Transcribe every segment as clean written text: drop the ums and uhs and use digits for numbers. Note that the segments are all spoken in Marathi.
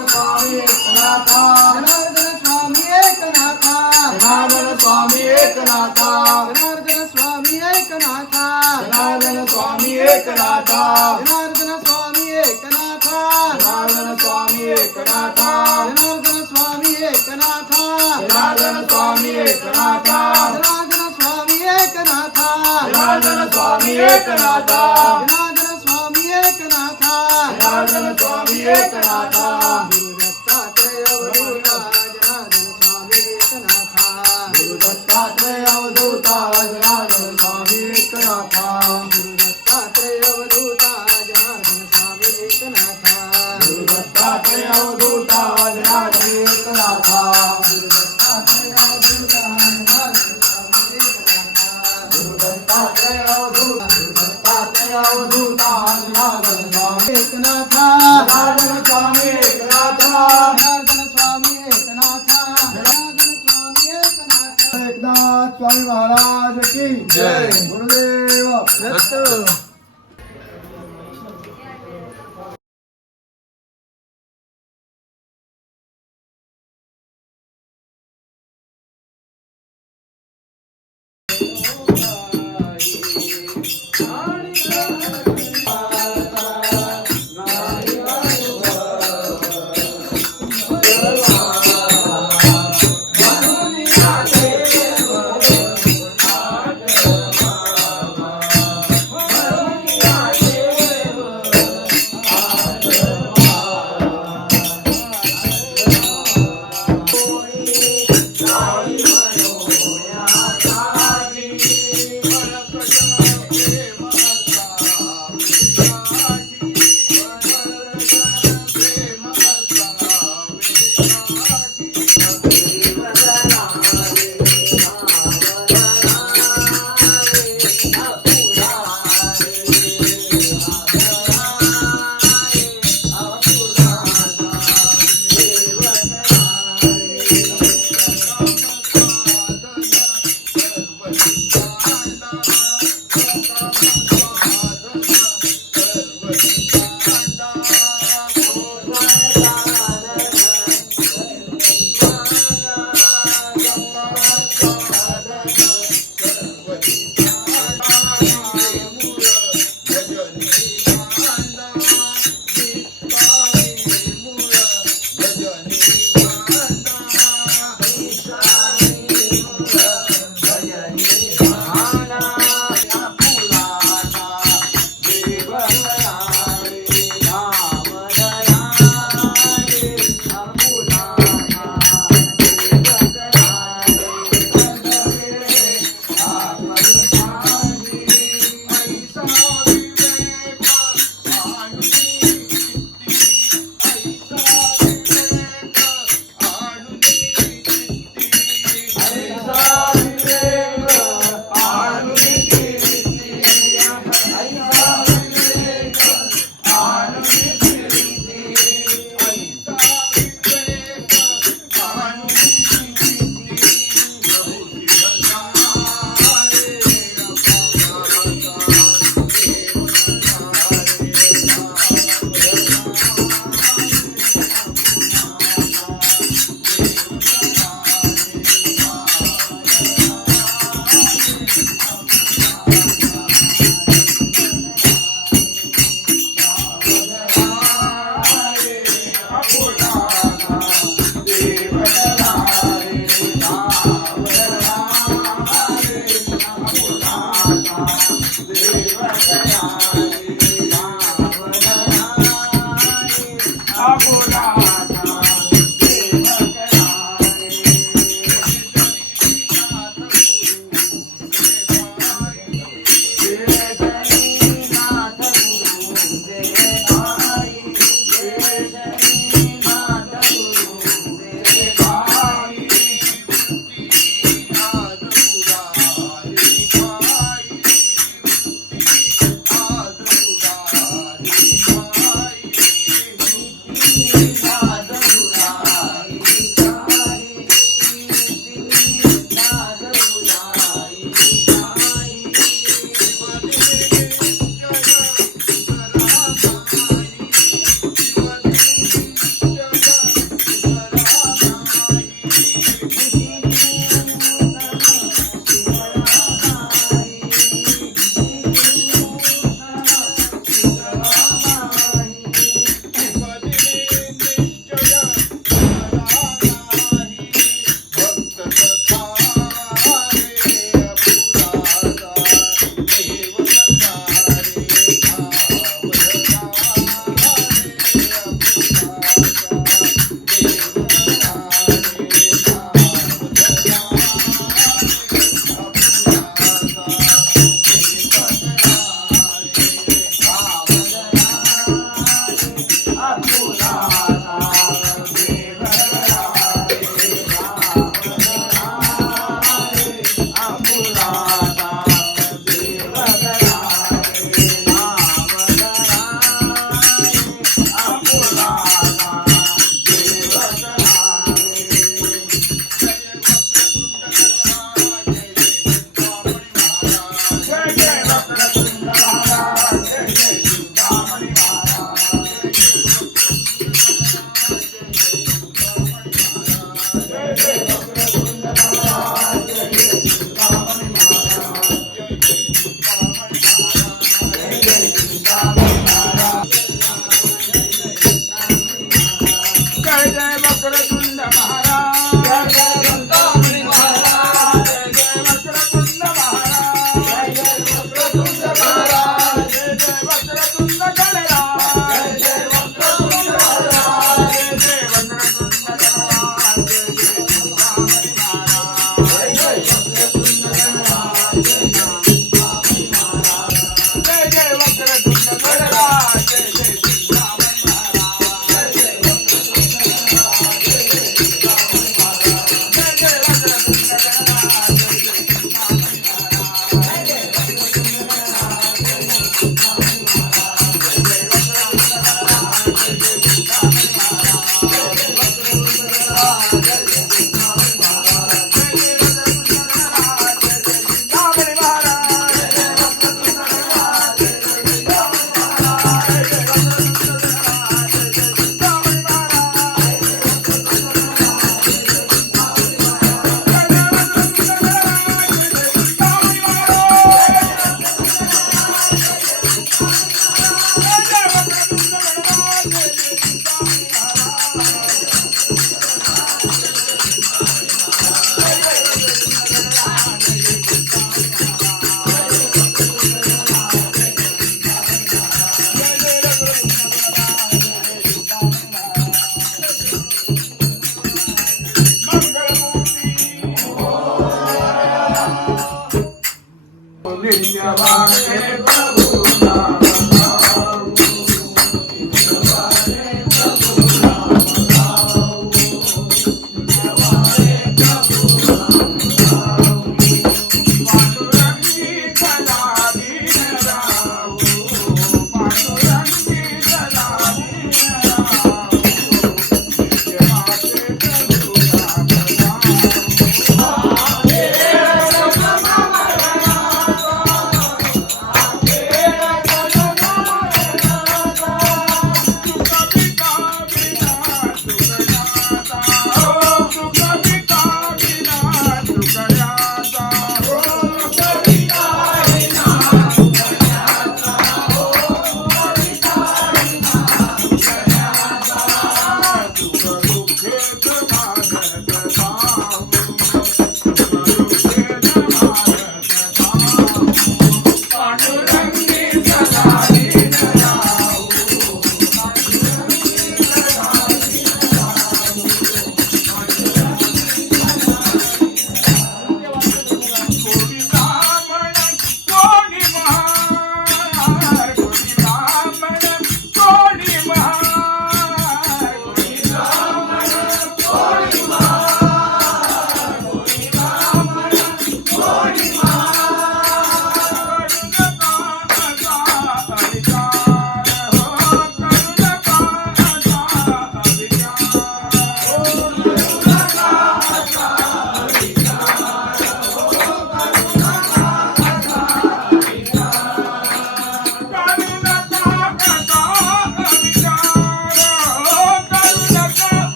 स्वामी एकनाथा जनार्दन स्वामी एकनाथा जनार्दन स्वामी एकनाथा जनार्दन स्वामी एकनाथा जनार्दन स्वामी एकनाथा जनार्दन स्वामी एकनाथा जनार्दन स्वामी एकनाथा जनार्दन स्वामी एकनाथा जनार्दन स्वामी एकनाथा जनार्दन स्वामी एकनाथा जनार्दन स्वामी एकनाथा गुरु दत्तात्रेय अवधूता जनार्दन स्वामी एकनाथा गुरु दत्तात्रेय अवधूता जनार्दन स्वामी एकनाथा गुरु दत्तात्रेय अवधूता जनार्दन एकनाथा गुरु दत्तात्रेय अवधूता गुरु दत्तात्रेय अवधूता जनार्दन स्वामी एकनाथा जनार्दन स्वामी एकनाथा जनार्दन स्वामी एकनाथा जनार्दन स्वामी एकनाथा एकनाथ स्वामी महाराज की जय गुरुदेव दत्त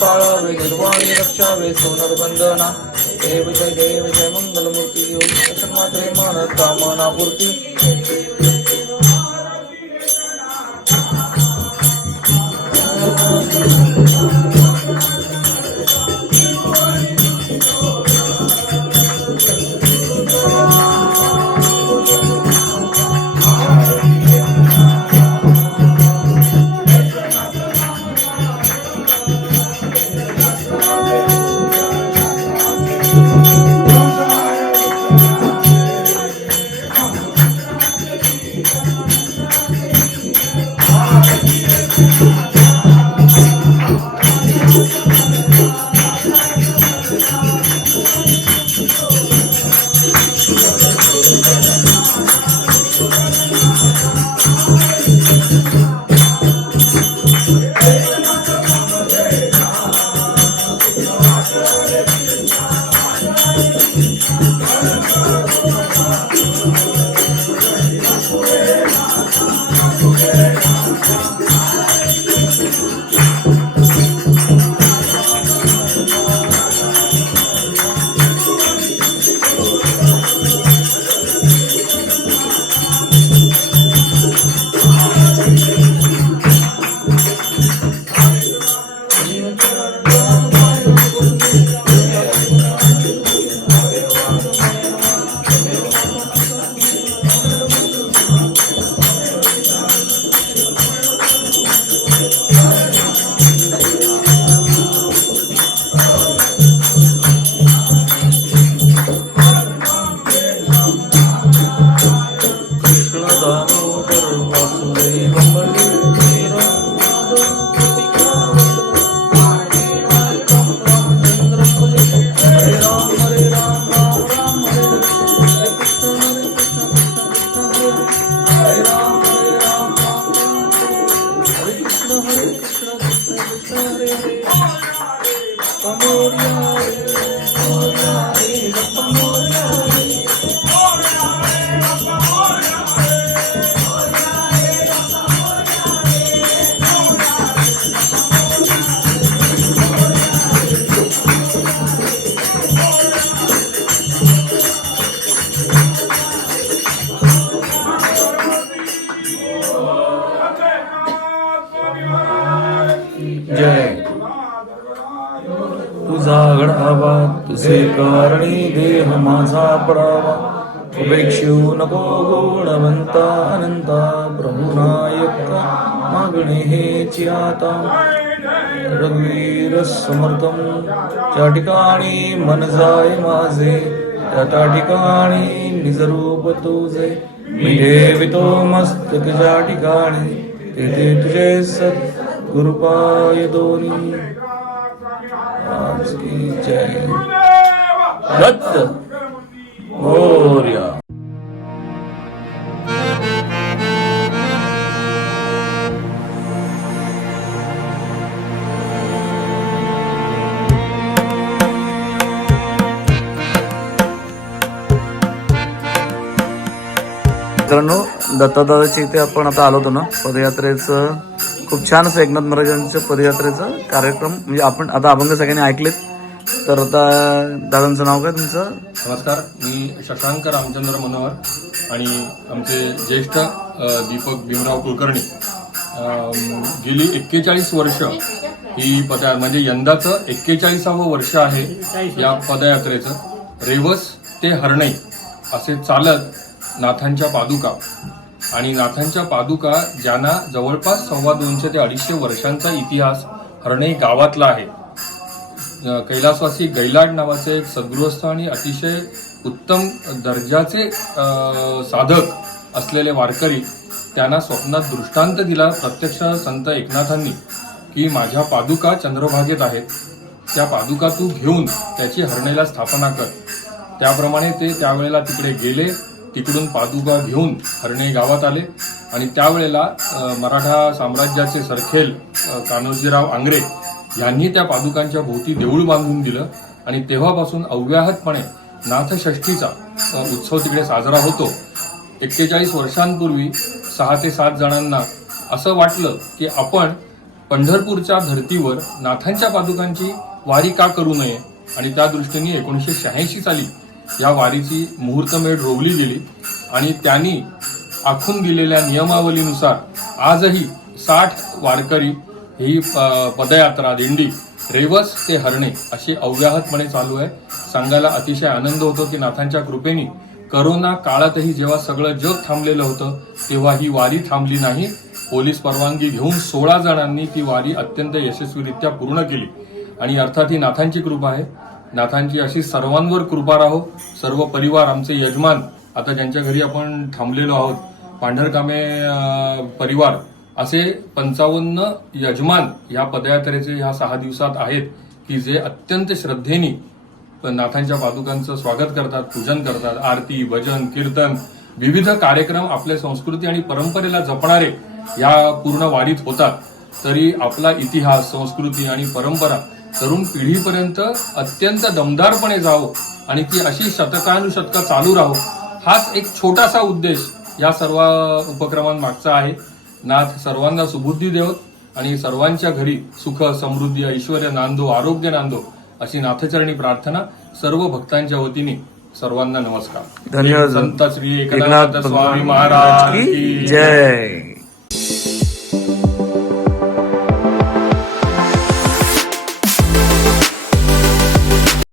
पाळावे निर्वाणी रक्षावे सोनरबंधना देव जय मंगलमूर्ती योग दर्शन मात्रे मन कामना पूर्ती जय तुझा घडावा तुझे कारणी देह माझा पडावा उपेक्षू नको गुणवंता अनंता प्रभुनायका मागणे हेची आता रघुवीर समर्थम त्या ठिकाणी मन जाय माझे त्या ठिकाणी निजरूप तुझे मी ठेवितो मस्तक ज्या ठिकाणी तेथे तुझे सद्गुरुपाय दोन्ही आज की जय दत्त मोरया. मित्रांनो दत्तदादाच्या इथे आपण आता आलो होतो ना पदयात्रेचं खूप छान असं एकनाथ महाराजांचं पदयात्रेचं कार्यक्रम म्हणजे आपण आता अभंग सगळ्यांनी ऐकलेत. तर आता दादांचं नाव काय तुमचं? नमस्कार, मी शशांक रामचंद्र मनोहर आणि आमचे ज्येष्ठ दीपक भीमराव कुलकर्णी. गेली 41 वर्ष ही म्हणजे यंदाचं 41वं वर्ष आहे या पदयात्रेचं. रेवस ते हरणई असे चालत नाथांच्या पादुका आणि नाथांच्या पादुका ज्यांना जवळपास 250 ते 250 वर्षांचा इतिहास हरणई गावातला आहे. कैलासवासी गैलाड नावाचे एक सद्गृहस्थ आणि अतिशय उत्तम दर्जाचे साधक असलेले वारकरी त्यांना स्वप्नात दृष्टांत दिला प्रत्यक्ष संत एकनाथांनी की माझ्या पादुका चंद्रभागेत आहेत, त्या पादुका तू घेऊन त्याची हरणईला स्थापना कर. त्याप्रमाणे ते त्यावेळेला तिकडे गेले, तिकडून पादुका घेऊन हरणई गावात आले आणि त्यावेळेला मराठा साम्राज्याचे सरखेल कान्होजीराव आंग्रे यांनी त्या पादुकांच्या भोवती देऊळ बांधून दिलं आणि तेव्हापासून अव्याहतपणे नाथषष्ठीचा उत्सव तिकडे साजरा होतो. 41 वर्षांपूर्वी 6 ते 7 जणांना असं वाटलं की आपण पंढरपूरच्या धर्तीवर नाथांच्या पादुकांची वारी का करू नये आणि त्या दृष्टीने 1986 साली या वारीची मुहूर्तमेढ रोवली गेली आणि त्यांनी आखून दिलेल्या नियमावलीनुसार आजही 60 वारकरी ही पदयात्रा दिंडी रेवस ते हरणे अशी अव्याहतपणे चालू आहे. सांगायला अतिशय आनंद होतो की नाथांच्या कृपेने करोना काळातही जेव्हा सगळं जग थांबलेलं होतं तेव्हा ही वारी थांबली नाही. पोलीस परवानगी घेऊन 16 जणांनी ती वारी अत्यंत यशस्वीरित्या पूर्ण केली आणि अर्थात ही नाथांची कृपा आहे. नाथांची अशी सर्वांवर कृपा राहो. सर्व परिवार, आमचे यजमान, आता ज्यांच्या घरी आपण थांबलेलो आहोत, पांढरकामे परिवार, असे 55 यजमान या पदयात्रेचे ह्या 6 दिवसात आहेत की जे अत्यंत श्रद्धेने नाथांच्या पादुकांचं स्वागत करतात, पूजन करतात. आरती, भजन, कीर्तन, विविध कार्यक्रम आपल्या संस्कृती आणि परंपरेला जपणारे या पूर्ण वारीत होतात. तरी आपला इतिहास, संस्कृती आणि परंपरा तरुण पिढीपर्यंत अत्यंत दमदारपणे जावो आणि ती अशी शतकानुशतकं चालू राहो, हाच एक छोटासा उद्देश या सर्व उपक्रमांमागचा आहे. नाथ सर्वांना सुबुद्धी देवत आणि सर्वांच्या घरी सुख, समृद्धी, ऐश्वर्य नांदो, आरोग्य नांदो अशी नाथचरणी प्रार्थना. सर्व भक्तांच्या वतीने सर्वांना नमस्कार. धन्यवाद. संत श्री एकनाथ स्वामी महाराज की जय.